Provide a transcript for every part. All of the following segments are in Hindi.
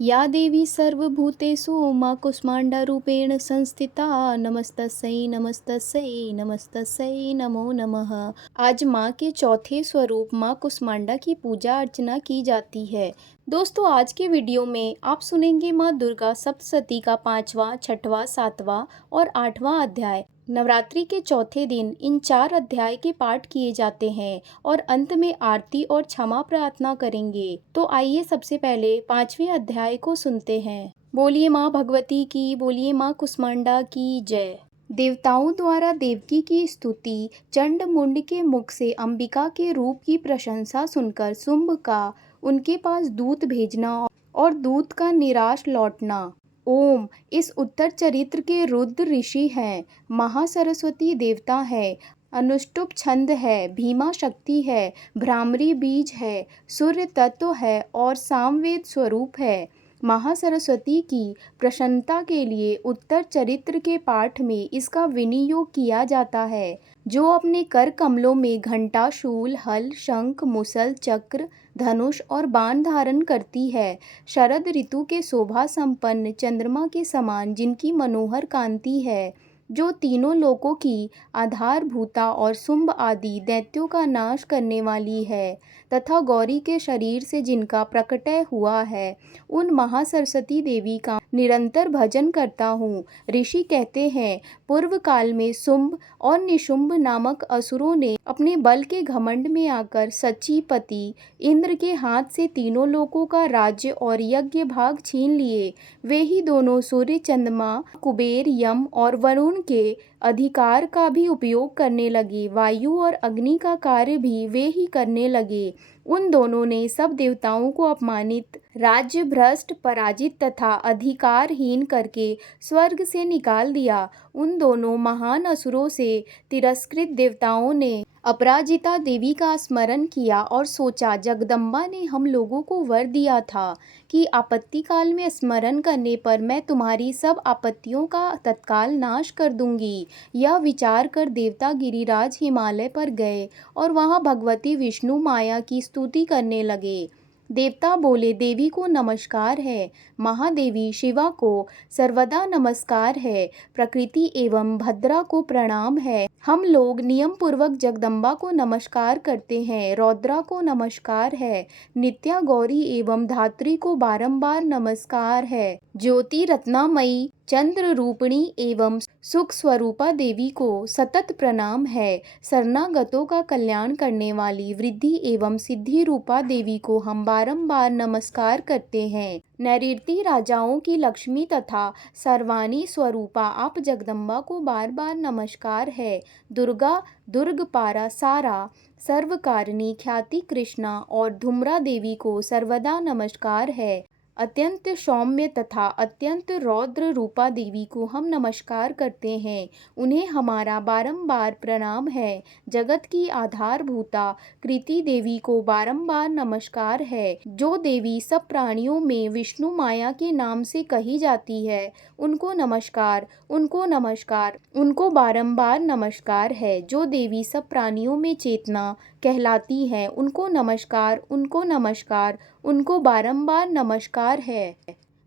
या देवी सर्वभूतेषु मा कूष्माण्डरूपेण संस्थिता नमस्तस्यै नमस्तस्यै नमस्तस्यै नमो नमः। आज माँ के चौथे स्वरूप माँ कुष्मांडा की पूजा अर्चना की जाती है। दोस्तों, आज के वीडियो में आप सुनेंगे माँ दुर्गा सप्तशती का 5वां, 6वां, 7वां और 8वां अध्याय। नवरात्रि के चौथे दिन इन 4 अध्याय के पाठ किए जाते हैं और अंत में आरती और क्षमा प्रार्थना करेंगे। तो आइए सबसे पहले 5वें अध्याय को सुनते हैं। बोलिए माँ भगवती की, बोलिए माँ कुष्मांडा की जय। देवताओं द्वारा देवकी की स्तुति। चंड मुंड के मुख से अंबिका के रूप की प्रशंसा सुनकर शुंभ का उनके पास दूत भेजना और दूत का निराश लौटना। ओम। इस उत्तर चरित्र के रुद्र ऋषि हैं, महासरस्वती देवता है, अनुष्टुप छंद है, भीमा शक्ति है, भ्रामरी बीज है, सूर्य तत्व है और सामवेद स्वरूप है। महासरस्वती की प्रसन्नता के लिए उत्तर चरित्र के पाठ में इसका विनियोग किया जाता है, जो अपने कर कमलों में घंटा, शूल, हल, शंख, मुसल, चक्र, धनुष और बाण धारण करती है। शरद ऋतु के शोभा संपन्न चंद्रमा के समान जिनकी मनोहर कांति है, जो तीनों लोकों की आधारभूता और शुंभ आदि दैत्यों का नाश करने वाली है, तथा गौरी के शरीर से जिनका प्रकटय हुआ है, उन महासरस्वती देवी का निरंतर भजन करता हूँ। ऋषि कहते हैं, पूर्व काल में शुंभ और निशुंभ नामक असुरों ने अपने बल के घमंड में आकर सचीपति इंद्र के हाथ से तीनों लोकों का राज्य और यज्ञ भाग छीन लिए। वे ही दोनों सूर्य, चंद्रमा, कुबेर, यम और वरुण के अधिकार का भी उपयोग करने लगे। वायु और अग्नि का कार्य भी वे ही करने लगे। उन दोनों ने सब देवताओं को अपमानित, राज्य भ्रष्ट, पराजित तथा अधिकारहीन करके स्वर्ग से निकाल दिया। उन दोनों महान असुरों से तिरस्कृत देवताओं ने अपराजिता देवी का स्मरण किया और सोचा, जगदम्बा ने हम लोगों को वर दिया था कि आपत्ति काल में स्मरण करने पर मैं तुम्हारी सब आपत्तियों का तत्काल नाश कर दूंगी। यह विचार कर देवता गिरिराज हिमालय पर गए और वहां भगवती विष्णु माया की स्तुति करने लगे। देवता बोले, देवी को नमस्कार है, महादेवी शिवा को सर्वदा नमस्कार है, प्रकृति एवं भद्रा को प्रणाम है। हम लोग नियम पूर्वक जगदम्बा को नमस्कार करते हैं, रौद्रा को नमस्कार है, नित्या गौरी एवं धात्री को बारंबार नमस्कार है, ज्योति रत्नामयी, चंद्र रूपिणी एवं सुख स्वरूपा देवी को सतत प्रणाम है। शरणागतों का कल्याण करने वाली वृद्धि एवं सिद्धि रूपा देवी को हम बारंबार नमस्कार करते हैं। नैऋत्य राजाओं की लक्ष्मी तथा सर्वाणी स्वरूपा आप जगदम्बा को बार बार नमस्कार है। दुर्गा, दुर्गपारा, सारा, सर्वकारिणी, ख्याति कृष्णा और धूम्रा देवी को सर्वदा नमस्कार है। अत्यंत सौम्य तथा अत्यंत रौद्र रूपा देवी को हम नमस्कार करते हैं, उन्हें हमारा बारंबार प्रणाम है। जगत की आधारभूता कृति देवी को बारंबार नमस्कार है। जो देवी सब प्राणियों में विष्णु माया के नाम से कही जाती है, उनको नमस्कार, उनको नमस्कार, उनको बारंबार नमस्कार है। जो देवी सब प्राणियों में चेतना कहलाती है, उनको नमस्कार, उनको नमस्कार, उनको बारंबार नमस्कार है।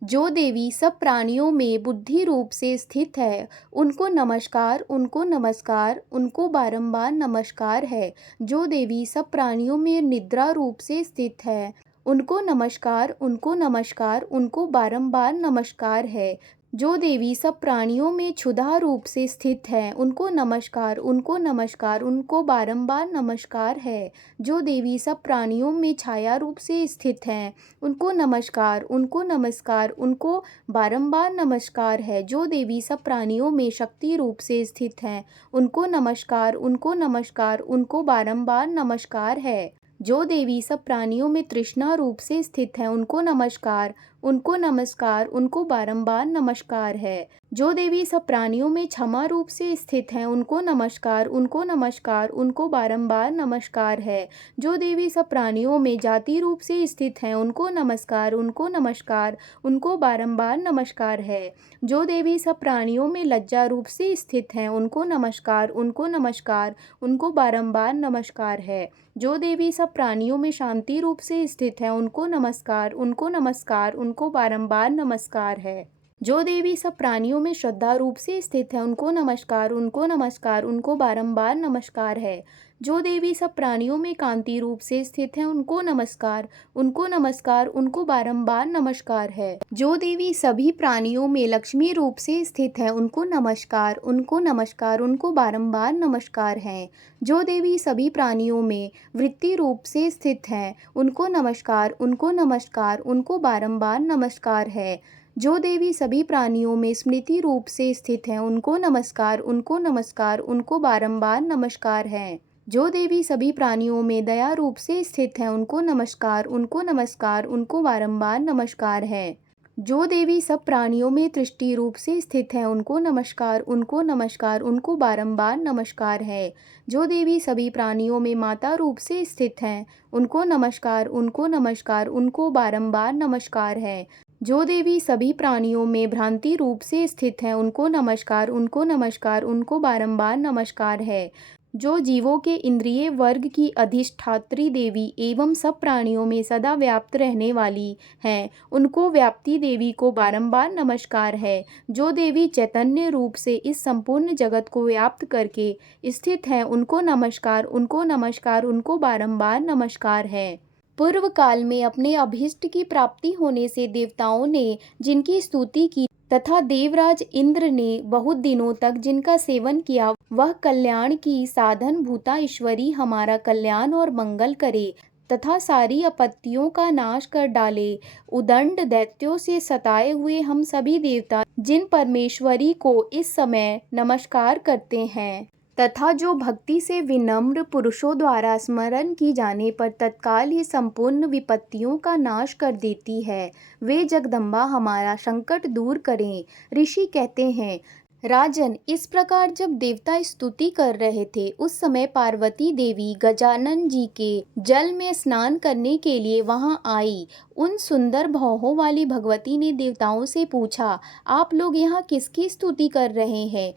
जो देवी सब प्राणियों में बुद्धि रूप से स्थित है, उनको नमस्कार, उनको नमस्कार, उनको बारंबार नमस्कार है। जो देवी सब प्राणियों में निद्रा रूप से स्थित है, उनको नमस्कार, उनको नमस्कार, उनको बारंबार नमस्कार है। जो देवी सब प्राणियों में क्षुधा रूप से स्थित है, उनको नमस्कार, उनको नमस्कार, उनको बारंबार नमस्कार है। जो देवी सब प्राणियों में छाया रूप से स्थित हैं, उनको नमस्कार, उनको नमस्कार, उनको बारंबार नमस्कार है। जो देवी सब प्राणियों में शक्ति रूप से स्थित हैं, उनको नमस्कार, उनको नमस्कार, उनको बारंबार नमस्कार है। जो देवी सब प्राणियों में तृष्णा रूप से स्थित है, उनको नमस्कार, उनको नमस्कार, उनको बारंबार नमस्कार है। जो देवी सब प्राणियों में क्षमा रूप से स्थित हैं, उनको नमस्कार, उनको नमस्कार, उनको बारंबार नमस्कार है। जो देवी सब प्राणियों में जाति रूप से स्थित हैं, उनको नमस्कार, उनको नमस्कार, उनको बारंबार नमस्कार है। जो देवी सब प्राणियों में लज्जा रूप से स्थित हैं, उनको नमस्कार, उनको नमस्कार, उनको बारंबार नमस्कार है। जो देवी सब प्राणियों में शांति रूप से स्थित हैं, उनको नमस्कार, उनको नमस्कार, उनको बारंबार नमस्कार है। जो देवी सब प्राणियों में श्रद्धा रूप से स्थित है उनको नमस्कार, उनको नमस्कार, उनको बारंबार नमस्कार है। जो देवी सब प्राणियों में कांति रूप से स्थित है उनको नमस्कार, उनको नमस्कार, उनको बारंबार नमस्कार है। जो देवी सभी प्राणियों में लक्ष्मी रूप से स्थित है उनको नमस्कार, उनको नमस्कार, उनको बारंबार नमस्कार है। जो देवी सभी प्राणियों में वृत्ति रूप से स्थित है उनको नमस्कार, उनको नमस्कार, उनको बारंबार नमस्कार है। जो देवी सभी प्राणियों में स्मृति रूप से स्थित हैं उनको नमस्कार, उनको नमस्कार, उनको बारंबार नमस्कार है। जो देवी सभी प्राणियों में दया रूप से स्थित हैं उनको नमस्कार, उनको नमस्कार, उनको बारंबार नमस्कार है। जो देवी सब प्राणियों में दृष्टि रूप से स्थित हैं उनको नमस्कार, उनको नमस्कार, उनको बारंबार नमस्कार है। जो देवी सभी प्राणियों में माता रूप से स्थित हैं उनको नमस्कार, उनको नमस्कार, उनको बारंबार नमस्कार है। जो देवी सभी प्राणियों में भ्रांति रूप से स्थित हैं उनको नमस्कार, उनको नमस्कार, उनको बारंबार नमस्कार है। जो जीवों के इंद्रिय वर्ग की अधिष्ठात्री देवी एवं सब प्राणियों में सदा व्याप्त रहने वाली हैं उनको व्याप्ति देवी को बारंबार नमस्कार है। जो देवी चैतन्य रूप से इस संपूर्ण जगत को व्याप्त करके स्थित हैं उनको नमस्कार, उनको नमस्कार, उनको बारंबार नमस्कार है। पूर्व काल में अपने अभीष्ट की प्राप्ति होने से देवताओं ने जिनकी स्तुति की तथा देवराज इंद्र ने बहुत दिनों तक जिनका सेवन किया वह कल्याण की साधन भूता ईश्वरी हमारा कल्याण और मंगल करे तथा सारी आपत्तियों का नाश कर डाले। उदंड दैत्यों से सताए हुए हम सभी देवता जिन परमेश्वरी को इस समय नमस्कार करते हैं तथा जो भक्ति से विनम्र पुरुषों द्वारा स्मरण की जाने पर तत्काल ही संपूर्ण विपत्तियों का नाश कर देती है, वे जगदम्बा हमारा संकट दूर करें। ऋषि कहते हैं, राजन, इस प्रकार जब देवता स्तुति कर रहे थे उस समय पार्वती देवी गजानन जी के जल में स्नान करने के लिए वहां आई। उन सुंदर भौहों वाली भगवती ने देवताओं से पूछा, आप लोग यहाँ किसकी स्तुति कर रहे हैं?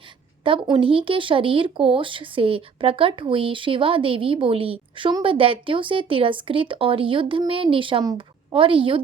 तब उन्हीं के शरीर कोश से प्रकट हुई शिवा देवी बोली, शुंभ दैत्यों से तिरस्कृत और युद्ध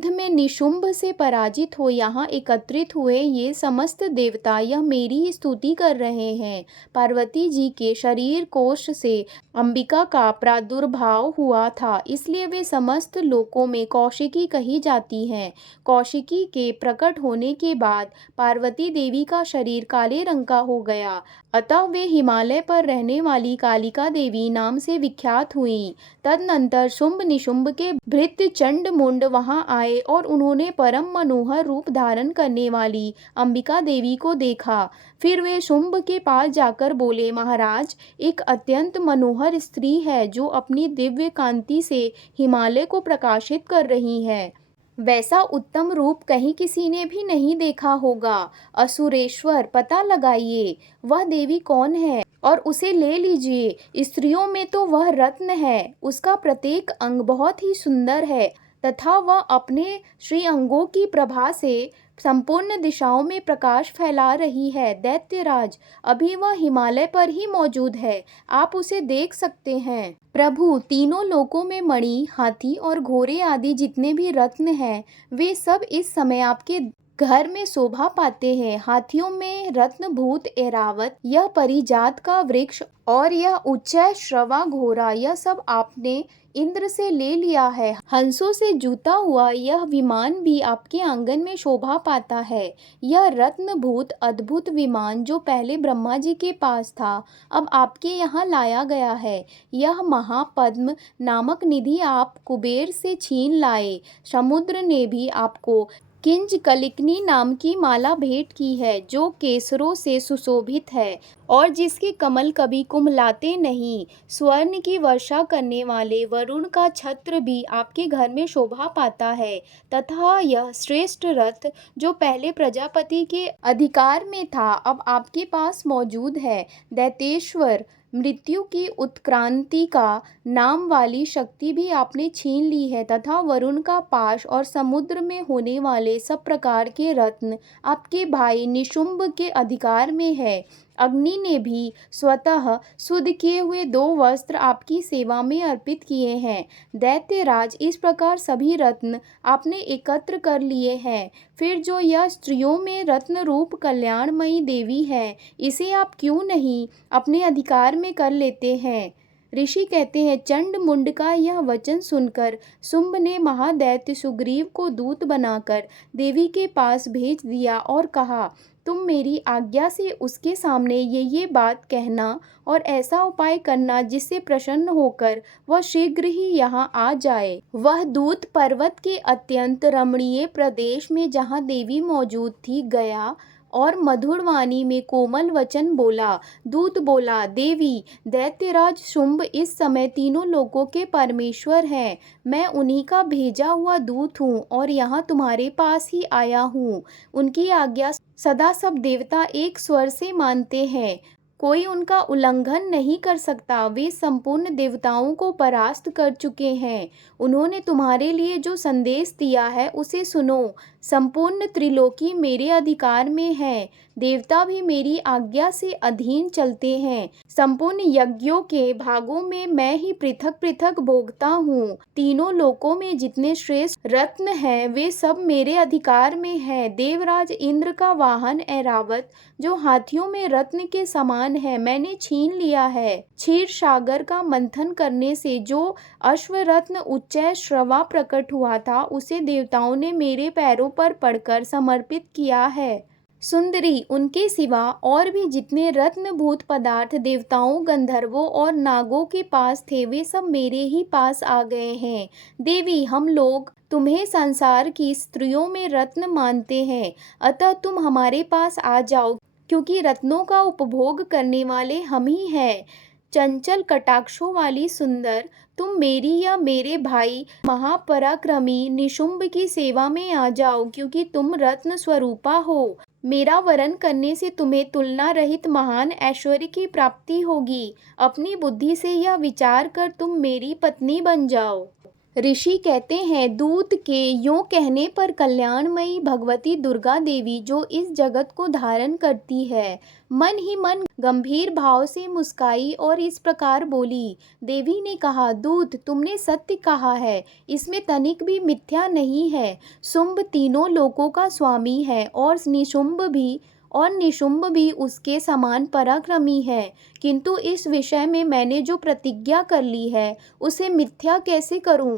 में निशुंभ से पराजित हो यहाँ एकत्रित हुए ये समस्त देवता यह मेरी ही स्तुति कर रहे हैं। पार्वती जी के शरीर कोश से अंबिका का प्रादुर्भाव हुआ था, इसलिए वे समस्त लोकों में कौशिकी कही जाती हैं। कौशिकी के प्रकट होने के बाद पार्वती देवी का शरीर काले रंग का हो गया, अतः वे हिमालय पर रहने वाली कालिका देवी नाम से विख्यात हुईं। तदनंतर शुंभ निशुंभ के भृत्य चंड मुंड वहां आए और उन्होंने परम मनोहर रूप धारण करने वाली अंबिका देवी को देखा। फिर वे शुंभ के पास जाकर बोले, महाराज, एक अत्यंत मनोहर स्त्री है जो अपनी दिव्य कांति से हिमालय को प्रकाशित कर रही है। वैसा उत्तम रूप कहीं किसी ने भी नहीं देखा होगा। असुरेश्वर, पता लगाइए वह देवी कौन है और उसे ले लीजिए। स्त्रियों में तो वह रत्न है, उसका प्रत्येक अंग बहुत ही सुंदर है तथा वह अपने श्री अंगों की प्रभा से संपूर्ण दिशाओं में प्रकाश फैला रही है। दैत्यराज, अभी वह हिमालय पर ही मौजूद है, आप उसे देख सकते हैं। प्रभु, तीनों लोकों में मणि, हाथी और घोड़े आदि जितने भी रत्न हैं वे सब इस समय आपके घर में शोभा पाते हैं। हाथियों में रत्नभूत ऐरावत, यह परिजात का वृक्ष और यह उच्चै श्रवा घोड़ा, यह सब आपने इंद्र से ले लिया है। हंसों से जूता हुआ यह विमान भी आपके आंगन में शोभा पाता है। यह रत्नभूत अद्भुत विमान जो पहले ब्रह्मा जी के पास था अब आपके यहाँ लाया गया है। यह महापद्म नामक निधि आप कुबेर से छीन लाए। समुद्र ने भी आपको किंज कलिकनी नाम की माला भेंट की है जो केसरों से सुशोभित है और जिसके कमल कभी कुम्हलाते नहीं। स्वर्ण की वर्षा करने वाले वरुण का छत्र भी आपके घर में शोभा पाता है तथा यह श्रेष्ठ रथ जो पहले प्रजापति के अधिकार में था अब आपके पास मौजूद है। दैतेश्वर, मृत्यु की उत्क्रांति का नाम वाली शक्ति भी आपने छीन ली है तथा वरुण का पाश और समुद्र में होने वाले सब प्रकार के रत्न आपके भाई निशुंभ के अधिकार में है। अग्नि ने भी स्वतः शुद्ध किए हुए 2 वस्त्र आपकी सेवा में अर्पित किए हैं। दैत्यराज, इस प्रकार सभी रत्न आपने एकत्र कर लिए हैं। फिर जो यह स्त्रियों में रत्न रूप कल्याणमयी देवी है, इसे आप क्यों नहीं अपने अधिकार में कर लेते हैं? ऋषि कहते हैं, चंड मुंड का यह वचन सुनकर शुंभ ने महादैत्य सुग्रीव को दूत बनाकर देवी के पास भेज दिया और कहा, तुम मेरी आज्ञा से उसके सामने ये बात कहना और ऐसा उपाय करना जिससे प्रसन्न होकर वह शीघ्र ही यहाँ आ जाए। वह दूत पर्वत के अत्यंत रमणीय प्रदेश में जहाँ देवी मौजूद थी गया और मधुर वाणी में कोमल वचन बोला। दूत बोला, देवी, दैत्यराज शुंभ इस समय तीनों लोकों के परमेश्वर हैं। मैं उन्हीं का भेजा हुआ दूत हूँ और यहाँ तुम्हारे पास ही आया हूँ। उनकी आज्ञा सदा सब देवता एक स्वर से मानते हैं, कोई उनका उल्लंघन नहीं कर सकता। वे संपूर्ण देवताओं को परास्त कर चुके हैं। उन्होंने तुम्हारे लिए जो संदेश दिया है उसे सुनो। संपूर्ण त्रिलोकी मेरे अधिकार में है। देवता भी मेरी आज्ञा से अधीन चलते हैं। संपूर्ण यज्ञों के भागों में मैं ही पृथक पृथक भोगता हूँ। तीनों लोकों में जितने श्रेष्ठ रत्न हैं वे सब मेरे अधिकार में हैं। देवराज इंद्र का वाहन ऐरावत, जो हाथियों में रत्न के समान है, मैंने छीन लिया है। क्षीर सागर का मंथन करने से जो अश्वरत्न उच्चय श्रवा प्रकट हुआ था, उसे देवताओं ने मेरे पैरों पर पड़कर समर्पित किया है। सुंदरी, उनके सिवा और भी जितने रत्नभूत पदार्थ देवताओं, गंधर्वों और नागों के पास थे, वे सब मेरे ही पास आ गए हैं। देवी, हम लोग तुम्हें संसार की स्त्रियों में रत्न मानते हैं, अतः तुम हमारे पास आ जाओ, क्योंकि रत्नों का उपभोग करने वाले हम ही हैं। चंचल कटाक्षों वाली सुंदर, तुम मेरी या मेरे भाई महापराक्रमी निशुंभ की सेवा में आ जाओ, क्योंकि तुम रत्न स्वरूपा हो। मेरा वरण करने से तुम्हें तुलना रहित महान ऐश्वर्य की प्राप्ति होगी। अपनी बुद्धि से यह विचार कर तुम मेरी पत्नी बन जाओ। ऋषि कहते हैं, दूत के यूं कहने पर कल्याणमयी भगवती दुर्गा देवी, जो इस जगत को धारण करती है, मन ही मन गंभीर भाव से मुस्काई और इस प्रकार बोली। देवी ने कहा, दूत, तुमने सत्य कहा है, इसमें तनिक भी मिथ्या नहीं है। शुंभ तीनों लोकों का स्वामी है और निशुंभ भी उसके समान पराक्रमी है, किंतु इस विषय में मैंने जो प्रतिज्ञा कर ली है उसे मिथ्या कैसे करूं?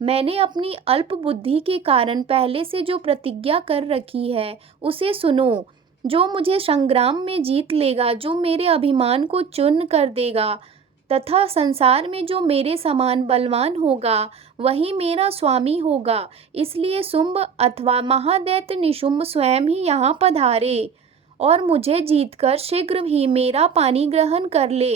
मैंने अपनी अल्प बुद्धि के कारण पहले से जो प्रतिज्ञा कर रखी है उसे सुनो। जो मुझे संग्राम में जीत लेगा, जो मेरे अभिमान को चूर्ण कर देगा तथा संसार में जो मेरे समान बलवान होगा, वही मेरा स्वामी होगा। इसलिए शुंभ अथवा महादैत्य निशुंभ स्वयं ही यहाँ पधारे और मुझे जीतकर शीघ्र ही मेरा पानी ग्रहण कर ले।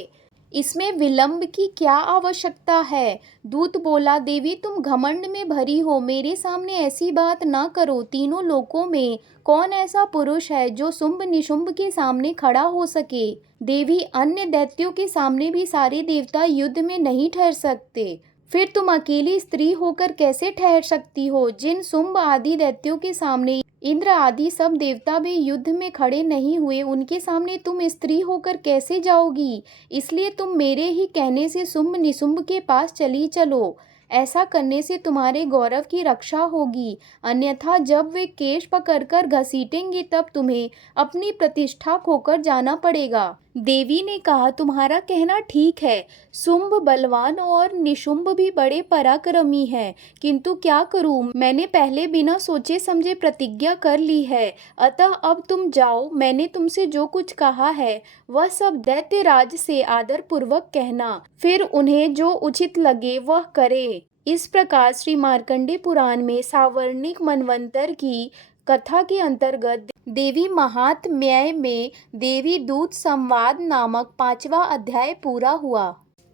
इसमें विलंब की क्या आवश्यकता है? दूत बोला, देवी, तुम घमंड में भरी हो, मेरे सामने ऐसी बात ना करो। तीनों लोकों में कौन ऐसा पुरुष है जो शुंभ निशुंभ के सामने खड़ा हो सके? देवी, अन्य दैत्यों के सामने भी सारे देवता युद्ध में नहीं ठहर सकते, फिर तुम अकेली स्त्री होकर कैसे ठहर सकती हो? जिन शुंभ आदि दैत्यों के सामने इंद्र आदि सब देवता भी युद्ध में खड़े नहीं हुए, उनके सामने तुम स्त्री होकर कैसे जाओगी? इसलिए तुम मेरे ही कहने से शुंभ निशुंभ के पास चली चलो। ऐसा करने से तुम्हारे गौरव की रक्षा होगी, अन्यथा जब वे केश पकड़कर घसीटेंगे तब तुम्हें अपनी प्रतिष्ठा खोकर जाना पड़ेगा। देवी ने कहा, तुम्हारा कहना ठीक है। शुंभ बलवान और निशुंभ भी बड़े पराक्रमी हैं, किंतु क्या करूं, मैंने पहले बिना सोचे समझे प्रतिज्ञा कर ली है। अतः अब तुम जाओ, मैंने तुमसे जो कुछ कहा है वह सब दैत्यराज से आदर पूर्वक कहना, फिर उन्हें जो उचित लगे वह करे। इस प्रकार श्री मार्कंडेय पुराण में सावर्णिक मनवंतर की कथा के अंतर्गत देवी महात्म्य में देवी दूत संवाद नामक 5वां अध्याय पूरा हुआ।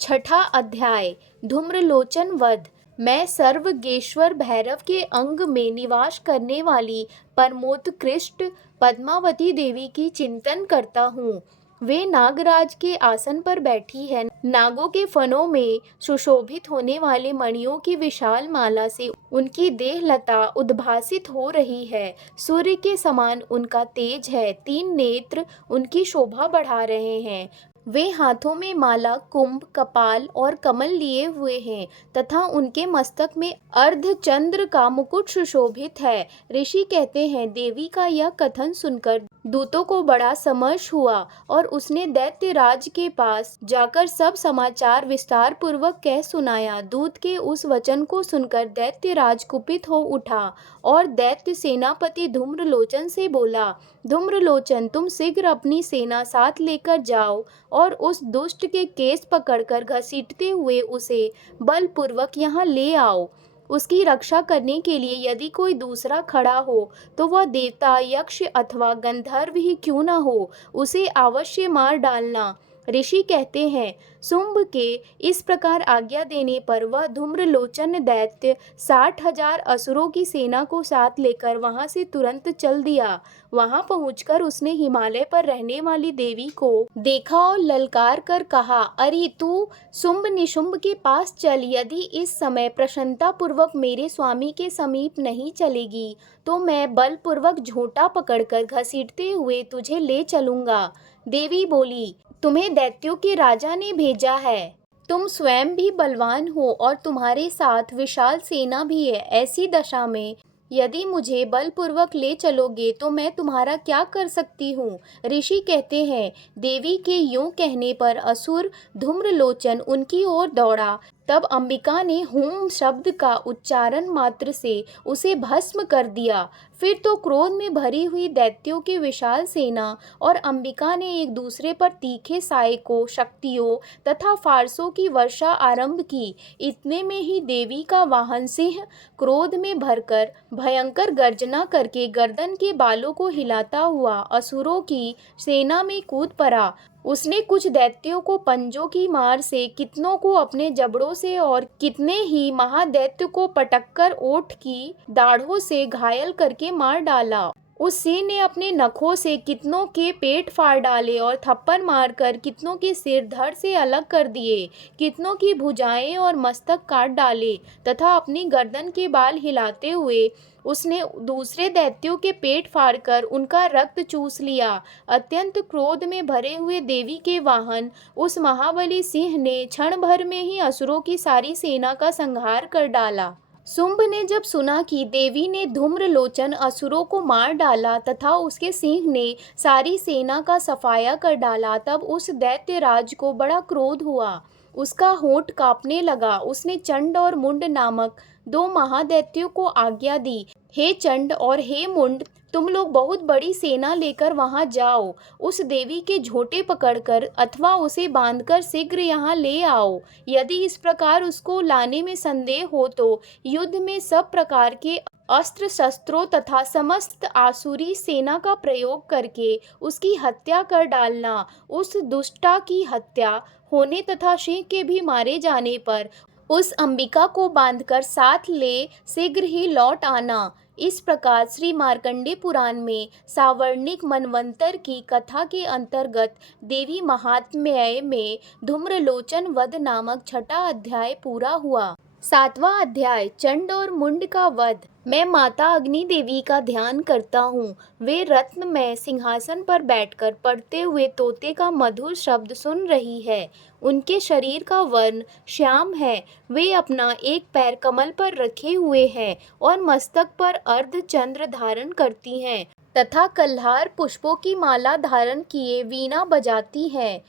6ठा अध्याय, धूम्रलोचन वध। मैं सर्वगेश्वर भैरव के अंग में निवास करने वाली परमोत्कृष्ट पद्मावती देवी की चिंतन करता हूँ। वे नागराज के आसन पर बैठी है। नागों के फनों में सुशोभित होने वाले मणियों की विशाल माला से उनकी देह लता उद्भासित हो रही है। सूर्य के समान उनका तेज है। 3 नेत्र उनकी शोभा बढ़ा रहे हैं। वे हाथों में माला, कुंभ, कपाल और कमल लिए हुए हैं तथा उनके मस्तक में अर्धचंद्र का मुकुट सुशोभित है। ऋषि कहते हैं, देवी का यह कथन सुनकर दूतों को बड़ा समर्ष हुआ और उसने दैत्यराज के पास जाकर सब समाचार विस्तार पूर्वक कह सुनाया। दूत के उस वचन को सुनकर दैत्यराज कुपित हो उठा और दैत्य सेनापति धूम्रलोचन से बोला, धूम्रलोचन, तुम शीघ्र अपनी सेना साथ लेकर जाओ और उस दुष्ट के केस पकड़कर घसीटते हुए उसे बलपूर्वक यहाँ ले आओ। उसकी रक्षा करने के लिए यदि कोई दूसरा खड़ा हो तो वह देवता, यक्ष अथवा गंधर्व ही क्यों न हो, उसे अवश्य मार डालना। ऋषि कहते हैं, शुंभ के इस प्रकार आज्ञा देने पर वह धूम्रलोचन दैत्य 60,000 असुरों की सेना को साथ लेकर वहां से तुरंत चल दिया। वहां पहुंचकर उसने हिमालय पर रहने वाली देवी को देखा और ललकार कर कहा, अरे तू शुंभ निशुंभ के पास चल। यदि इस समय प्रसन्नता पूर्वक मेरे स्वामी के समीप नहीं चलेगी तो मैं बलपूर्वक झोंटा पकड़कर घसीटते हुए तुझे ले चलूंगा। देवी बोली, तुम्हें दैत्यों के राजा ने भेजा है। तुम स्वयं भी बलवान हो और तुम्हारे साथ विशाल सेना भी है। ऐसी दशा में यदि मुझे बलपूर्वक ले चलोगे तो मैं तुम्हारा क्या कर सकती हूँ। ऋषि कहते हैं, देवी के यूं कहने पर असुर धूम्रलोचन उनकी ओर दौड़ा। तब अंबिका ने हूम शब्द का उच्चारण मात्र से उसे भस्म कर दिया। फिर तो क्रोध में भरी हुई दैत्यों की विशाल सेना और अंबिका ने एक दूसरे पर तीखे सहायकों, शक्तियों तथा फारसों की वर्षा आरंभ की। इतने में ही देवी का वाहन सिंह क्रोध में भरकर भयंकर गर्जना करके गर्दन के बालों को हिलाता हुआ असुरों की सेना में कूद पड़ा। उसने कुछ दैत्यों को पंजों की मार से, कितनों को अपने जबड़ों से और कितने ही महादैत्य को पटककर ओठ की दाढ़ों से घायल करके मार डाला। उस सिंह ने अपने नखों से कितनों के पेट फाड़ डाले और थप्पड़ मारकर कितनों के सिर धड़ से अलग कर दिए, कितनों की भुजाएं और मस्तक काट डाले तथा अपनी गर्दन के बाल हिलाते हुए उसने दूसरे दैत्यों के पेट फाड़कर उनका रक्त चूस लिया। अत्यंत क्रोध में भरे हुए देवी के वाहन उस महाबली सिंह ने क्षण भर में ही असुरों की सारी सेना का संहार कर डाला। शुंभ ने जब सुना कि देवी ने धूम्रलोचन असुरों को मार डाला तथा उसके सिंह ने सारी सेना का सफाया कर डाला, तब उस दैत्यराज को बड़ा क्रोध हुआ। उसका होंठ कांपने लगा। उसने चंड और मुंड नामक 2 महादैत्यों को आज्ञा दी, हे चंड और हे मुंड, तुम लोग बहुत बड़ी सेना लेकर वहां जाओ। उस देवी के झोटे पकड़कर अथवा उसे बांधकर शीघ्र यहाँ ले आओ। यदि इस प्रकार उसको लाने में संदेह हो तो युद्ध में सब प्रकार के अस्त्र शस्त्रों तथा समस्त आसुरी सेना का प्रयोग करके उसकी हत्या कर डालना। उस दुष्टा की हत्या होने तथा सिंह के भी मारे जाने पर उस अंबिका को बांधकर साथ ले शीघ्र ही लौट आना। इस प्रकार श्री मार्कंडे पुराण में सावर्णिक मनवंतर की कथा के अंतर्गत देवी महात्म्य में धूम्रलोचन वध नामक 6वां अध्याय पूरा हुआ। 7वां अध्याय चंड और मुंड का वध। मैं माता अग्नि देवी का ध्यान करता हूँ। वे रत्नमय सिंहासन पर बैठकर पढ़ते हुए तोते का मधुर शब्द सुन रही है। उनके शरीर का वर्ण श्याम है। वे अपना एक पैर कमल पर रखे हुए हैं और मस्तक पर अर्धचंद्र धारण करती हैं तथा कल्हार पुष्पों की माला धारण किए वीणा बजाती हैं।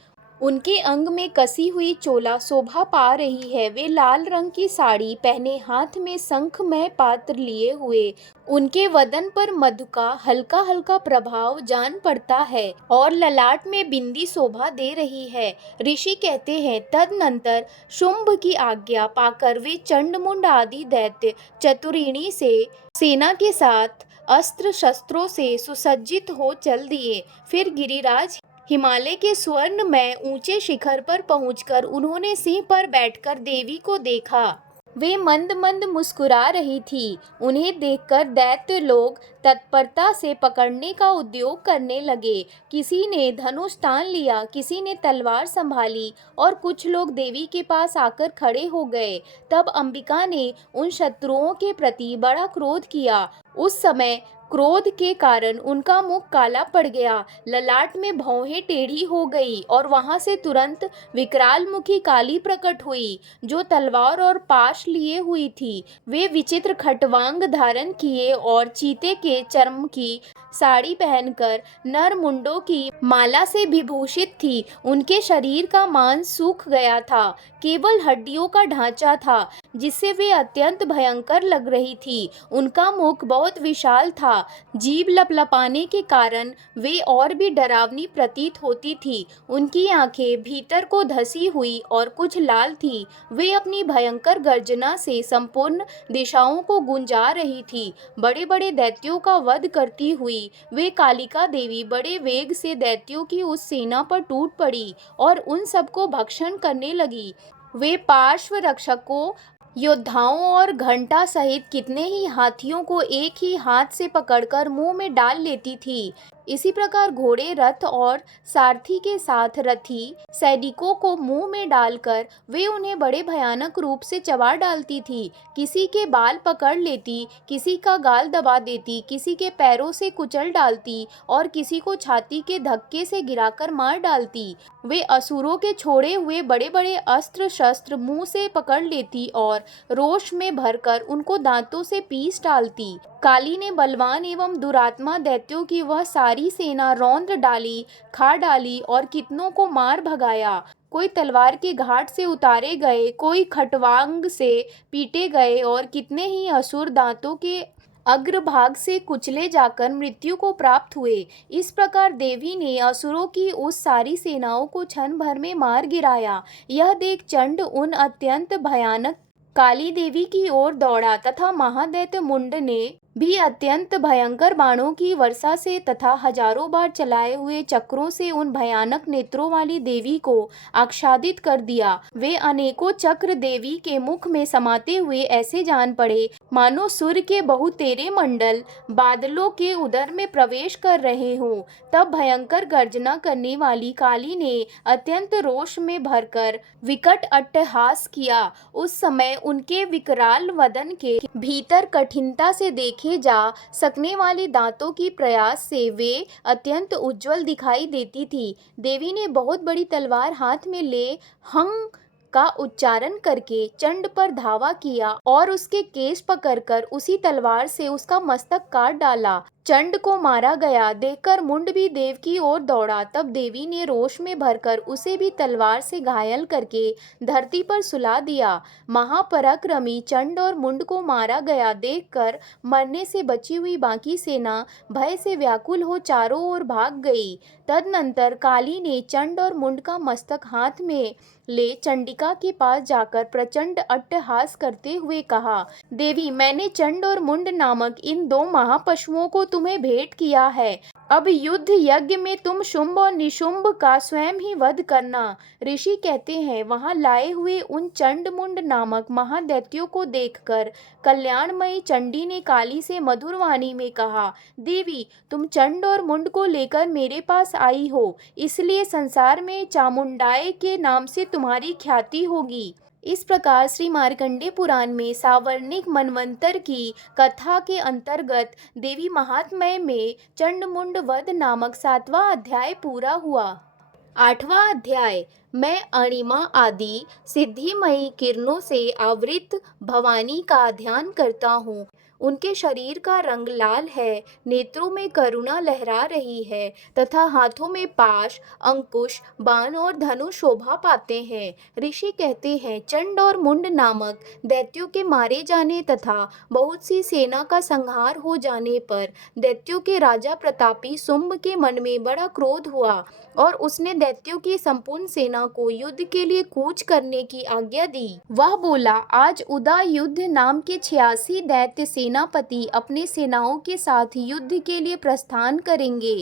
उनके अंग में कसी हुई चोला शोभा पा रही है। वे लाल रंग की साड़ी पहने हाथ में शंखमय पात्र लिए हुए। उनके वदन पर मधु का हल्का हल्का प्रभाव जान पड़ता है और ललाट में बिंदी शोभा दे रही है। ऋषि कहते हैं, तदनंतर शुंभ की आज्ञा पाकर वे चंडमुंड आदि दैत्य चतुरिणी से सेना के साथ अस्त्र शस्त्रों से सुसज्जित हो चल दिए। फिर गिरिराज हिमालय के स्वर्ण में ऊंचे शिखर पर पहुंचकर उन्होंने सिंह पर बैठकर देवी को देखा। वे मंद मंद मुस्कुरा रही थी। उन्हें देखकर दैत्य लोग तत्परता से पकड़ने का उद्योग करने लगे। किसी ने धनुष तान लिया, किसी ने तलवार संभाली और कुछ लोग देवी के पास आकर खड़े हो गए। तब अंबिका ने उन शत्रुओं के प्रति बड़ा क्रोध किया। उस समय क्रोध के कारण उनका मुख काला पड़ गया, ललाट में भौहें टेढ़ी हो गई और वहां से तुरंत विकराल मुखी काली प्रकट हुई, जो तलवार और पाश लिए हुई थी। वे विचित्र खटवांग धारण किए और चीते के चर्म की साड़ी पहनकर नर मुंडों की माला से विभूषित थी। उनके शरीर का मांस सूख गया था, केवल हड्डियों का ढांचा था, जिससे वे अत्यंत भयंकर लग रही थी। उनका मुख बहुत विशाल था, जीभ लपलपाने के कारण वे और भी डरावनी प्रतीत होती थी। उनकी आंखें भीतर को धसी हुई और कुछ लाल थी। वे अपनी भयंकर गर्जना से संपूर्ण दिशाओं को गुंजा रही थी। बड़े बड़े दैत्यों का वध करती हुई वे कालिका देवी बड़े वेग से दैत्यों की उस सेना पर टूट पड़ी और उन सबको भक्षण करने लगी। वे पार्श्व रक्षकों, योद्धाओं और घंटा सहित कितने ही हाथियों को एक ही हाथ से पकड़कर मुंह में डाल लेती थी। इसी प्रकार घोड़े, रथ और सारथी के साथ रथी सैनिकों को मुंह में डालकर वे उन्हें बड़े भयानक रूप से चबा डालती थी। किसी के बाल पकड़ लेती, किसी का गाल दबा देती, किसी के पैरों से कुचल डालती और किसी को छाती के धक्के से गिराकर मार डालती। वे असुरों के छोड़े हुए बड़े बड़े अस्त्र शस्त्र मुंह से पकड़ लेती और रोष में भरकर उनको दांतों से पीस डालती। काली ने बलवान एवं दुरात्मा दैत्यों की वह सारी सेना रौंद डाली, खा डाली और कितनों को मार भगाया। कोई तलवार के घाट से उतारे गए, कोई खटवांग से पीटे गए और कितने ही असुर दांतों के अग्रभाग से कुचले जाकर मृत्यु को प्राप्त हुए। इस प्रकार देवी ने असुरों की उस सारी सेनाओं को क्षण भर में मार गिराया। यह देख चंड उन अत्यंत भयानक काली देवी की ओर दौड़ा तथा महादैत्य मुंड ने भी अत्यंत भयंकर बाणों की वर्षा से तथा हजारों बार चलाए हुए चक्रों से उन भयानक नेत्रों वाली देवी को आच्छादित कर दिया। वे अनेकों चक्र देवी के मुख में समाते हुए ऐसे जान पड़े मानो सूर्य के बहुतेरे मंडल बादलों के उदर में प्रवेश कर रहे हों। तब भयंकर गर्जना करने वाली काली ने अत्यंत रोष में भरकर विकट अट्टहास किया। उस समय उनके विकराल वदन के भीतर कठिनता से देखे जा सकने वाले दांतों की प्रयास से वे अत्यंत उज्जवल दिखाई देती थी। देवी ने बहुत बड़ी तलवार हाथ में ले हंग का उच्चारण करके चंड पर धावा किया और उसके केस पकड़कर उसी तलवार से उसका मस्तक काट डाला। चंड को मारा गया देखकर मुंड भी देव की ओर दौड़ा। तब देवी ने रोष में भरकर उसे भी तलवार से घायल करके धरती पर सुला दिया। महापराक्रमी चंड और मुंड को मारा गया देखकर मरने से बची हुई बाकी सेना भय से व्याकुल हो चारों ओर भाग गई। तदनंतर काली ने चंड और मुंड का मस्तक हाथ में ले चंडिका के पास जाकर प्रचंड अट्टहास करते हुए कहा, देवी, मैंने चंड और मुंड नामक इन दो महापशुओं को तुम्हें भेंट किया है। अब युद्ध यज्ञ में तुम शुंभ और निशुंभ का स्वयं ही वध करना। ऋषि कहते हैं, वहां लाए हुए उन चंड मुंड नामक महादैत्यों को देखकर कल्याणमयी चंडी ने काली से मधुर वाणी में कहा, देवी, तुम चंड और मुंड को लेकर मेरे पास आई हो, इसलिए संसार में चामुंडाए के नाम से तुम्हारी ख्याति होगी। इस प्रकार श्री मार्कंडेय पुराण में सावर्णिक मनवंतर की कथा के अंतर्गत देवी महात्म्य में चंडमुंड वध नामक 7वां अध्याय पूरा हुआ। 8वां अध्याय। मैं अणिमा आदि सिद्धिमयी किरणों से आवृत भवानी का ध्यान करता हूँ। उनके शरीर का रंग लाल है, नेत्रों में करुणा लहरा रही है तथा हाथों में पाश, अंकुश, बाण और धनुष शोभा पाते हैं। ऋषि कहते हैं, चंड और मुंड नामक दैत्यों के मारे जाने तथा बहुत सी सेना का संहार हो जाने पर दैत्यों के राजा प्रतापी शुंभ के मन में बड़ा क्रोध हुआ और उसने दैत्यों की संपूर्ण सेना को युद्ध के लिए कूच करने की आज्ञा दी। वह बोला, आज उदा युद्ध नाम के 86 दैत्य सेना सेनापति अपने सेनाओं के साथ युद्ध के लिए प्रस्थान करेंगे।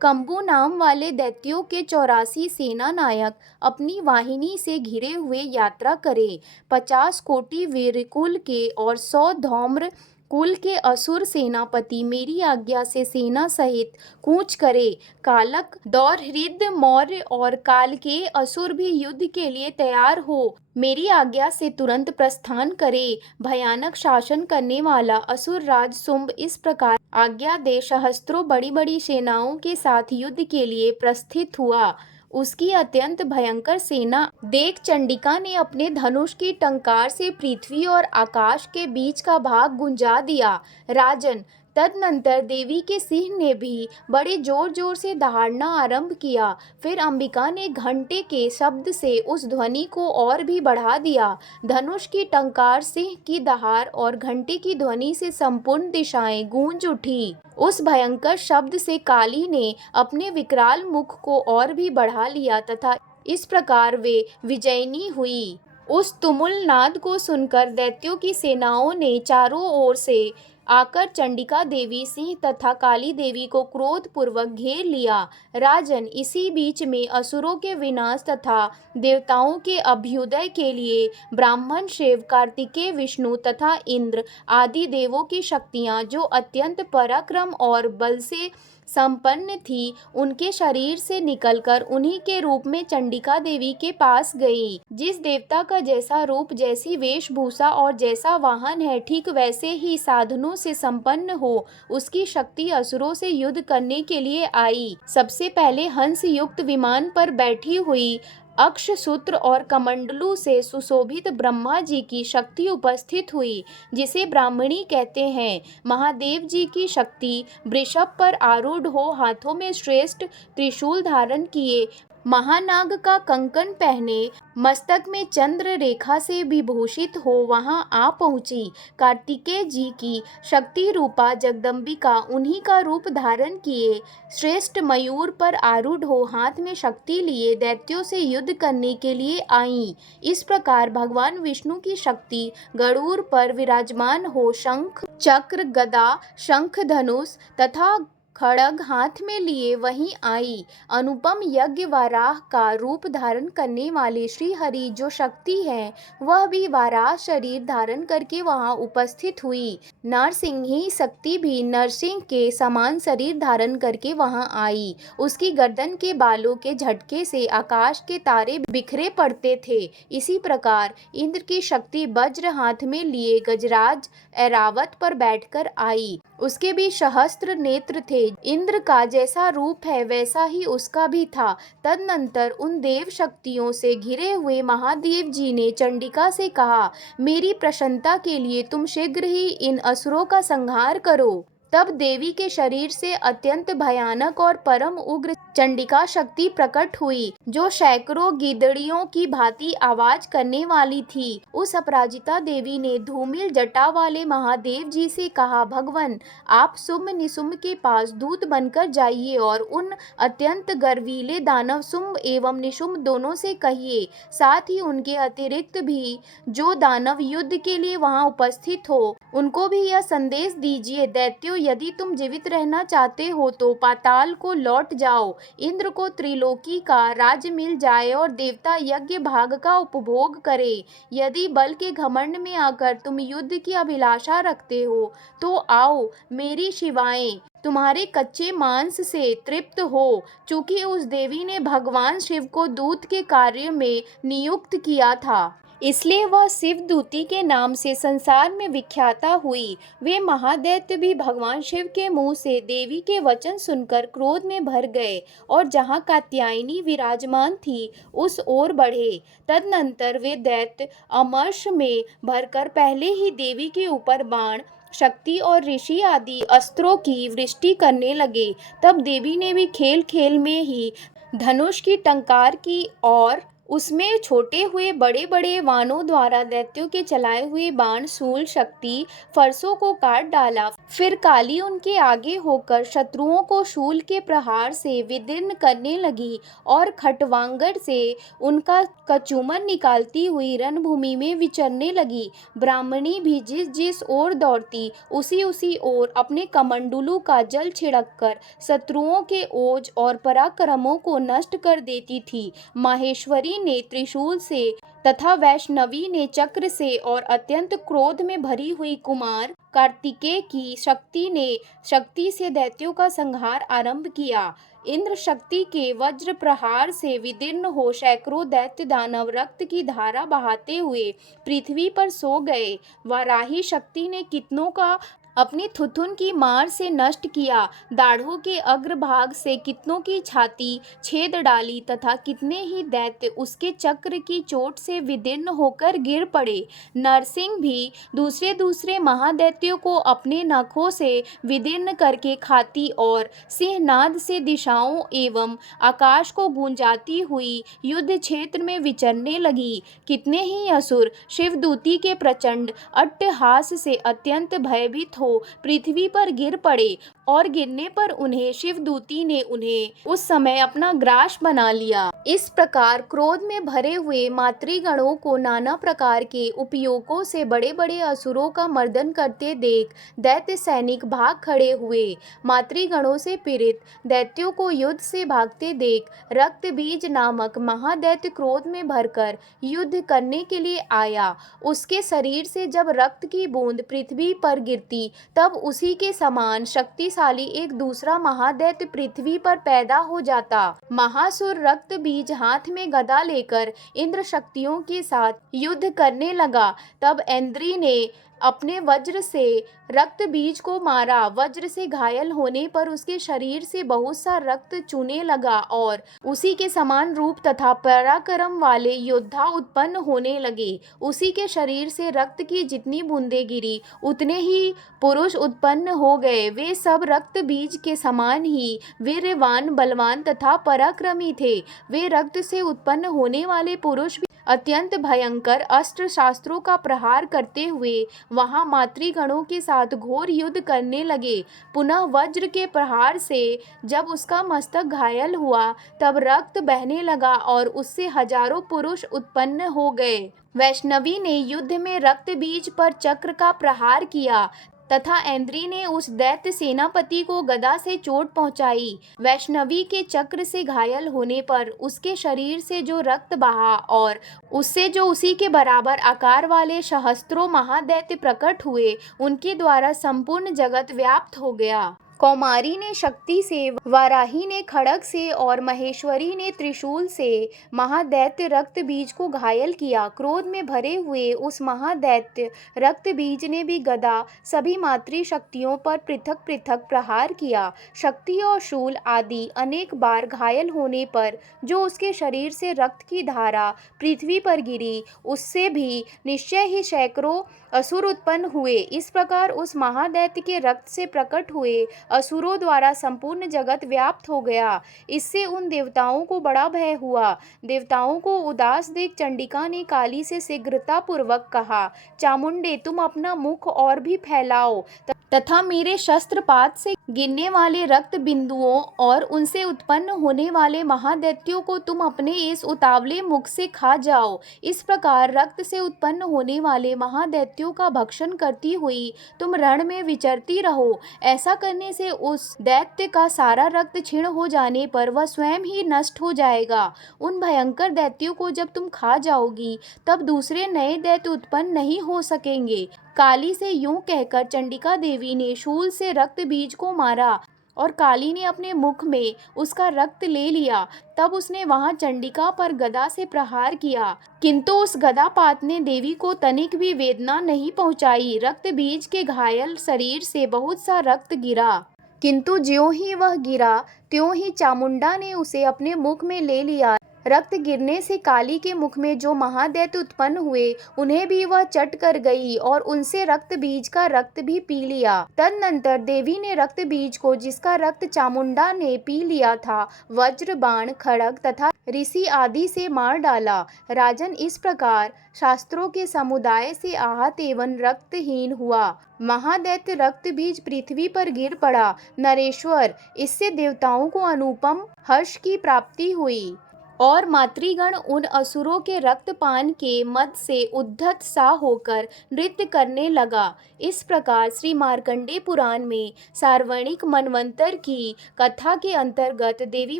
कंबू नाम वाले दैत्यों के 84 सेना नायक अपनी वाहिनी से घिरे हुए यात्रा करें। 50 कोटि वीरकुल के और 100 धौम्र कुल के असुर सेनापति मेरी आज्ञा से सेना सहित कूच करे। कालक, दौरहृद, मौर्य और काल के असुर भी युद्ध के लिए तैयार हो मेरी आज्ञा से तुरंत प्रस्थान करे। भयानक शासन करने वाला असुर राज शुंभ इस प्रकार आज्ञा दे सहस्त्रों बड़ी बड़ी सेनाओं के साथ युद्ध के लिए प्रस्थित हुआ। उसकी अत्यंत भयंकर सेना देख चंडिका ने अपने धनुष की टंकार से पृथ्वी और आकाश के बीच का भाग गुंजा दिया। राजन, तदनंतर देवी के सिंह ने भी बड़े जोर जोर से दहाड़ना आरंभ किया। फिर अंबिका ने घंटे के शब्द से उस ध्वनि को और भी बढ़ा दिया। धनुष की टंकार, सिंह की दहाड़ और घंटे की ध्वनि से संपूर्ण दिशाएं गूंज उठी। उस भयंकर शब्द से काली ने अपने विकराल मुख को और भी बढ़ा लिया तथा इस प्रकार वे विजयिनी हुई। उस तुमुल नाद को सुनकर दैत्यों की सेनाओं ने चारों ओर से आकर चंडिका देवी, सिंह तथा काली देवी को क्रोध पूर्वक घेर लिया। राजन, इसी बीच में असुरों के विनाश तथा देवताओं के अभ्युदय के लिए ब्राह्मण, शिव, कार्तिकेय, विष्णु तथा इंद्र आदि देवों की शक्तियां जो अत्यंत पराक्रम और बल से संपन्न थी, उनके शरीर से निकलकर उन्हीं के रूप में चंडिका देवी के पास गई। जिस देवता का जैसा रूप, जैसी वेशभूषा और जैसा वाहन है, ठीक वैसे ही साधनों से संपन्न हो उसकी शक्ति असुरों से युद्ध करने के लिए आई। सबसे पहले हंस युक्त विमान पर बैठी हुई अक्ष सूत्र और कमंडलू से सुशोभित ब्रह्मा जी की शक्ति उपस्थित हुई, जिसे ब्राह्मणी कहते हैं। महादेव जी की शक्ति वृषभ पर आरूढ़ हो, हाथों में श्रेष्ठ त्रिशूल धारण किए, महानाग का कंकण पहने, मस्तक में चंद्र रेखा से विभूषित हो वहां आ पहुंची। कार्तिकेय जी की शक्ति रूपा जगदम्बिका उन्हीं का रूप धारण किए श्रेष्ठ मयूर पर आरूढ़ हो, हाथ में शक्ति लिए दैत्यों से युद्ध करने के लिए आईं। इस प्रकार भगवान विष्णु की शक्ति गरुड़ पर विराजमान हो शंख, चक्र, गदा, शंख, धनुष तथा खड़ग हाथ में लिए वहीं आई। अनुपम यज्ञ वाराह का रूप धारण करने वाले श्री हरि जो शक्ति है, वह भी वाराह शरीर धारण करके वहां उपस्थित हुई। नरसिंही शक्ति भी नरसिंह के समान शरीर धारण करके वहां आई। उसकी गर्दन के बालों के झटके से आकाश के तारे बिखरे पड़ते थे। इसी प्रकार इंद्र की शक्ति वज्र हाथ में लिए गजराज ऐरावत पर बैठकर आई। उसके भी सहस्त्र नेत्र थे। इंद्र का जैसा रूप है वैसा ही उसका भी था। तदनंतर उन देव शक्तियों से घिरे हुए महादेव जी ने चंडिका से कहा, मेरी प्रसन्नता के लिए तुम शीघ्र ही इन असुरों का संहार करो। तब देवी के शरीर से अत्यंत भयानक और परम उग्र चंडिका शक्ति प्रकट हुई, जो सैकड़ों गीदड़ियों की भांति आवाज करने वाली थी। उस अपराजिता देवी ने धूमिल जटा वाले महादेव जी से कहा, भगवान, आप शुंभ निशुंभ के पास दूत बनकर जाइए और उन अत्यंत गर्वीले दानव शुंभ एवं निशुंभ दोनों से कहिए, साथ ही उनके अतिरिक्त भी जो दानव युद्ध के लिए वहां उपस्थित हो, उनको भी यह संदेश दीजिए, दैत्यों, यदि तुम जीवित रहना चाहते हो तो पाताल को लौट जाओ। इंद्र को त्रिलोकी का राज्य मिल जाए और देवता यज्ञ भाग का उपभोग करे। यदि बल के घमंड में आकर तुम युद्ध की अभिलाषा रखते हो तो आओ, मेरी शिवाएं तुम्हारे कच्चे मांस से तृप्त हो। चूंकि उस देवी ने भगवान शिव को दूत के कार्य में नियुक्त किया था, इसलिए वह शिवदूती के नाम से संसार में विख्याता हुई। वे महादैत्य भी भगवान शिव के मुंह से देवी के वचन सुनकर क्रोध में भर गए और जहाँ कात्यायनी विराजमान थी उस ओर बढ़े। तदनंतर वे दैत्य अमर्ष में भरकर पहले ही देवी के ऊपर बाण, शक्ति और ऋषि आदि अस्त्रों की वृष्टि करने लगे। तब देवी ने भी खेल खेल में ही धनुष की टंकार की और उसमें छोटे हुए बड़े बड़े वानों द्वारा दैत्यों के चलाए हुए बाण शूल शक्ति फरसों को काट डाला। फिर काली उनके आगे होकर शत्रुओं को शूल के प्रहार से विदीर्ण करने लगी और खटवांगड़ से उनका कचूमर निकालती हुई रणभूमि में विचरने लगी। ब्राह्मणी भी जिस जिस ओर दौड़ती उसी उसी ओर अपने कमंडलू का जल छिड़ककर शत्रुओं के ओज और पराक्रमों को नष्ट कर देती थी। माहेश्वरी ने त्रिशूल से तथा वैष्णवी ने चक्र से और अत्यंत क्रोध में भरी हुई कुमार कार्तिकेय की शक्ति से दैत्यों का संहार आरंभ किया। इंद्र शक्ति के वज्र प्रहार से विदीर्ण हो सैकड़ों दैत्य दानव रक्त की धारा बहाते हुए पृथ्वी पर सो गए। वाराही शक्ति ने कितनों का अपनी थुथुन की मार से नष्ट किया, दाढ़ों के अग्रभाग से कितनों की छाती छेद डाली तथा कितने ही दैत्य उसके चक्र की चोट से विदीर्ण होकर गिर पड़े। नरसिंह भी दूसरे दूसरे महादैत्यों को अपने नखों से विदीर्ण करके खाती और सिंहनाद से दिशाओं एवं आकाश को गूंजाती हुई युद्ध क्षेत्र में विचरने लगी। कितने ही असुर शिवदूती के प्रचंड अट्टहास से अत्यंत भयभीत हो पृथ्वी पर गिर पड़े और गिरने पर उन्हें शिवदूती ने उन्हें उस समय अपना ग्रास बना लिया। इस प्रकार क्रोध में भरे हुए मातृगणों को नाना प्रकार के उपयोगों से बड़े बड़े असुरों का मर्दन करते देख दैत्य सैनिक भाग खड़े हुए। मातृगणों से पीड़ित दैत्यों को युद्ध से भागते देख रक्तबीज नामक महादैत्य क्रोध में भरकर युद्ध करने के लिए आया। उसके शरीर से जब रक्त की बूंद पृथ्वी पर गिरती तब उसी के समान शक्तिशाली एक दूसरा महादैत्य पृथ्वी पर पैदा हो जाता। महासुर रक्त बीज हाथ में गदा लेकर इंद्र शक्तियों के साथ युद्ध करने लगा। तब इंद्री ने अपने वज्र से रक्त बीज को मारा। वज्र से घायल होने पर उसके शरीर से बहुत सा रक्त चूने लगा और उसी के समान रूप तथा पराक्रम वाले योद्धा उत्पन्न होने लगे। उसी के शरीर से रक्त की जितनी बूंदें गिरी उतने ही पुरुष उत्पन्न हो गए। वे सब रक्त बीज के समान ही वीर्यवान, बलवान तथा पराक्रमी थे। वे रक्त से उत्पन्न होने वाले पुरुष अत्यंत भयंकर अस्त्र शास्त्रों का प्रहार करते हुए वहां मातृगणों के साथ घोर युद्ध करने लगे। पुनः वज्र के प्रहार से जब उसका मस्तक घायल हुआ तब रक्त बहने लगा और उससे हजारों पुरुष उत्पन्न हो गए। वैष्णवी ने युद्ध में रक्त बीज पर चक्र का प्रहार किया तथा ऐन्द्री ने उस दैत्य सेनापति को गदा से चोट पहुंचाई। वैष्णवी के चक्र से घायल होने पर उसके शरीर से जो रक्त बहा और उससे जो उसी के बराबर आकार वाले सहस्त्रों महादैत्य प्रकट हुए, उनके द्वारा संपूर्ण जगत व्याप्त हो गया। कौमारी ने शक्ति से, वाराही ने खड्ग से और महेश्वरी ने त्रिशूल से महादैत्य रक्त बीज को घायल किया। क्रोध में भरे हुए उस महादैत्य रक्त बीज ने भी गदा सभी मातृ शक्तियों पर पृथक पृथक प्रहार किया। शक्ति और शूल आदि अनेक बार घायल होने पर जो उसके शरीर से रक्त की धारा पृथ्वी पर गिरी, उससे भी निश्चय ही सैकड़ों असुर उत्पन्न हुए। इस प्रकार उस महादैत्य के रक्त से प्रकट हुए असुरों द्वारा संपूर्ण जगत व्याप्त हो गया। इससे उन देवताओं को बड़ा भय हुआ। देवताओं को उदास देख चंडिका ने काली से शीघ्रता पूर्वक कहा, चामुंडे, तुम अपना मुख और भी फैलाओ तथा मेरे शस्त्रपात से गिरने वाले रक्त बिंदुओं और उनसे उत्पन्न होने वाले महादैत्यों को तुम अपने इस उतावले मुख से खा जाओ। इस प्रकार रक्त से उत्पन्न होने वाले महादैत्यों का भक्षण करती हुई तुम रण में विचरती रहो। ऐसा करने से उस दैत्य का सारा रक्त क्षीण हो जाने पर वह स्वयं ही नष्ट हो जाएगा। उन भयंकर दैत्यों को जब तुम खा जाओगी तब दूसरे नए दैत्य उत्पन्न नहीं हो सकेंगे। काली से यूं कहकर चंडिका देवी ने शूल से रक्त बीज को मारा और काली ने अपने मुख में उसका रक्त ले लिया। तब उसने वहां चंडिका पर गदा से प्रहार किया, किंतु उस गदापात ने देवी को तनिक भी वेदना नहीं पहुंचाई। रक्त बीज के घायल शरीर से बहुत सा रक्त गिरा, किंतु ज्यों ही वह गिरा त्यों ही चामुंडा ने उसे अपने मुख में ले लिया। रक्त गिरने से काली के मुख में जो महादैत्य उत्पन्न हुए उन्हें भी वह चट कर गई और उनसे रक्त बीज का रक्त भी पी लिया। तदनंतर देवी ने रक्त बीज को, जिसका रक्त चामुंडा ने पी लिया था, वज्र, बाण, खड्ग तथा ऋषि आदि से मार डाला। राजन, इस प्रकार शास्त्रों के समुदाय से आहत एवं रक्तहीन हुआ महादैत्य रक्त बीज पृथ्वी पर गिर पड़ा। नरेश्वर, इससे देवताओं को अनुपम हर्ष की प्राप्ति हुई और मातृगण उन असुरों के रक्तपान के मद से उद्धत सा होकर नृत्य करने लगा। इस प्रकार श्री मार्कंडेय पुराण में सार्वणिक मनवंतर की कथा के अंतर्गत देवी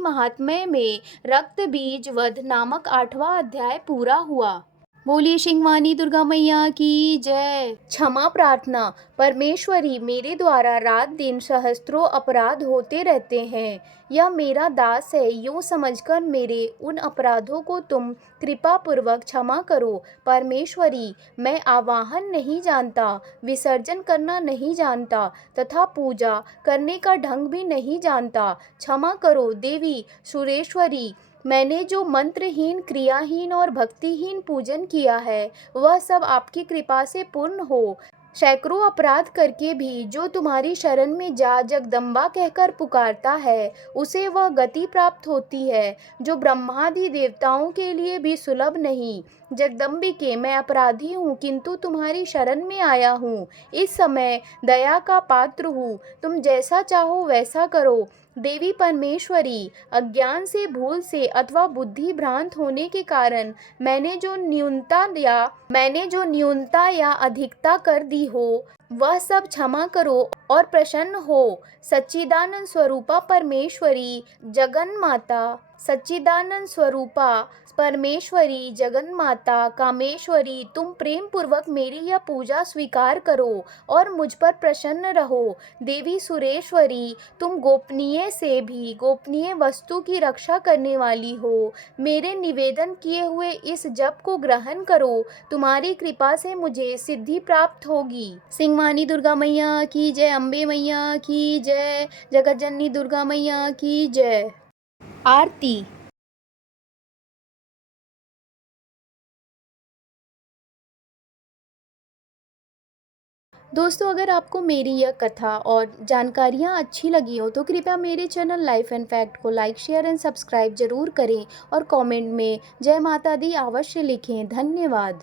महात्म्य में रक्त बीज वध नामक 8वां अध्याय पूरा हुआ। बोलिए सिंहवानी दुर्गा मैया की जय। क्षमा प्रार्थना। परमेश्वरी, मेरे द्वारा रात दिन सहस्त्रों अपराध होते रहते हैं। यह मेरा दास है, यूँ समझकर मेरे उन अपराधों को तुम कृपा पूर्वक क्षमा करो। परमेश्वरी, मैं आवाहन नहीं जानता, विसर्जन करना नहीं जानता तथा पूजा करने का ढंग भी नहीं जानता। क्षमा करो देवी सुरेश्वरी। मैंने जो मंत्रहीन, क्रियाहीन और भक्तिहीन पूजन किया है वह सब आपकी कृपा से पूर्ण हो। सैकड़ों अपराध करके भी जो तुम्हारी शरण में जा जगदम्बा कहकर पुकारता है उसे वह गति प्राप्त होती है जो ब्रह्मादि देवताओं के लिए भी सुलभ नहीं। जगदम्बिके, मैं अपराधी हूँ किंतु तुम्हारी शरण में आया हूँ। इस समय दया का पात्र हूँ, तुम जैसा चाहो वैसा करो। देवी परमेश्वरी, अज्ञान से, भूल से अथवा बुद्धि भ्रांत होने के कारण मैंने जो न्यूनता या अधिकता कर दी हो वह सब क्षमा करो और प्रसन्न हो। सच्चिदानंद स्वरूपा परमेश्वरी जगन्माता, सच्चिदानंद स्वरूपा परमेश्वरी जगन्माता कामेश्वरी, तुम प्रेम पूर्वक मेरी यह पूजा स्वीकार करो और मुझ पर प्रसन्न रहो। देवी सुरेश्वरी, तुम गोपनीय से भी गोपनीय वस्तु की रक्षा करने वाली हो। मेरे निवेदन किए हुए इस जप को ग्रहण करो, तुम्हारी कृपा से मुझे सिद्धि प्राप्त होगी। सिंहवानी दुर्गा मैया की जय। अम्बे मैया की जय। जगत जननी दुर्गा मैया की जय। आरती। दोस्तों, अगर आपको मेरी यह कथा और जानकारियाँ अच्छी लगी हो तो कृपया मेरे चैनल लाइफ एंड फैक्ट को लाइक, शेयर एंड सब्सक्राइब जरूर करें और कमेंट में जय माता दी अवश्य लिखें। धन्यवाद।